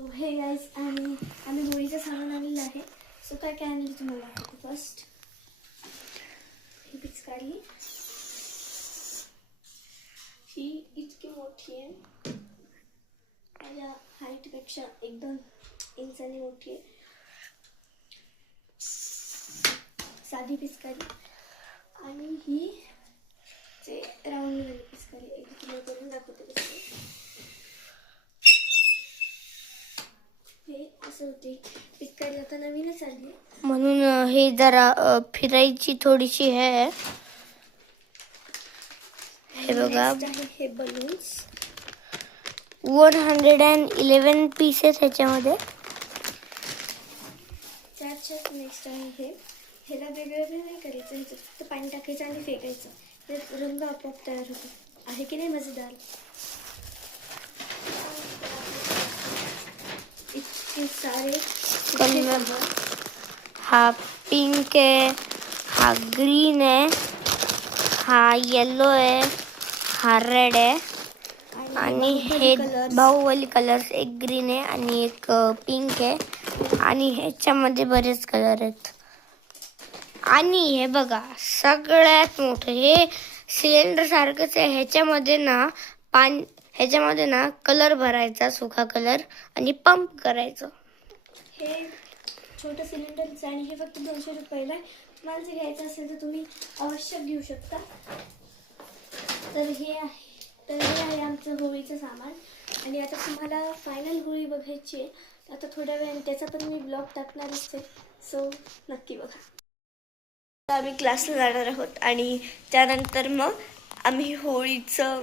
हे गाईज आम्ही होळीचं सामान आणलेलं आहे. सो काय काय आणलं तुम्हाला दाखवते. फर्स्ट ही पिचकारी, ही इतकी मोठी आहे, माझ्या हाईटपेक्षा 1-2 इंचांनी मोठी आहे. साधी पिचकारी आणि ही जे राऊंड वाली पिचकारी एक किलो करून दाखवते. हे असं होते पिचकारी, आता नवीनच आली म्हणून हे जरा फिरायची थोडीशी आहे. हे बघा, हे बलून्स 111 पीसेस ह्याच्यामध्ये. त्याच्यात नेक्स्ट आहे ह्याला वेगवेगळं नाही करायचं, ह्याच्यात फक्त पाणी टाकायचं आणि फेकायचं, त्यात रंग आपोआप तयार होतो. आहे की नाही मजेदार? इतके सारे कलर. हा पिंक आहे, हा ग्रीन आहे, हा येलो आहे, हा रेड आहे आणि हे बाहुबली कलर्स. एक ग्रीन आहे आणि एक पिंक आहे आणि ह्याच्यामध्ये बरेच कलर आहेत. आणि हे बघा, सगळ्यात मोठं हे सिलेंडर सारखंच आहे. ह्याच्यामध्ये ना कलर भरायचा, सुका कलर, आणि पंप करायचं. हे छोटं सिलेंडरचं आणि हे फक्त 200 रुपयाला आहे. तुम्हाला जर घ्यायचं असेल तर तुम्ही अवश्य घेऊ शकता. तर हे आहे आमचं होळीचं सामान. आणि आता तुम्हाला फायनल होळी बघायची आहे. आता थोड्या वेळाने त्याचा पण मी ब्लॉग टाकणारच आहे, सो नक्की बघा. आता आम्ही क्लासला जाणार आहोत आणि त्यानंतर मग आम्ही होळीचं,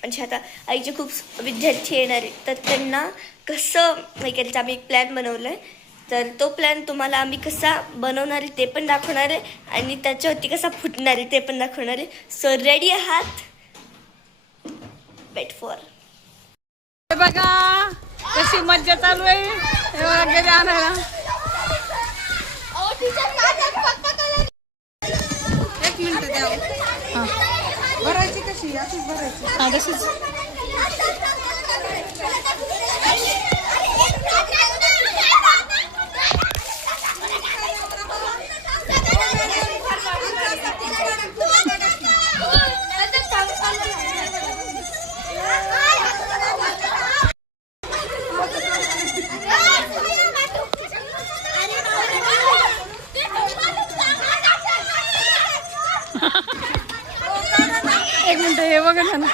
म्हणजे आता आईचे खूप विद्यार्थी येणार आहेत, तर त्यांना कसं नाही करायचं आम्ही एक प्लॅन बनवला आहे. तर तो प्लॅन तुम्हाला आम्ही कसा बनवणार आहे ते पण दाखवणार आहे आणि त्याच्यावरती कसा फुटणार आहे ते पण दाखवणार आहे. सो रेडी आहात? Wait for. बघा कशी मज्जा चालू आहे. हे बघा गेले आणायला. एक मिनिट द्या. भरायची कशी? अशीच भरायची. हा तशीच. एक मिनिट हे बघा ना.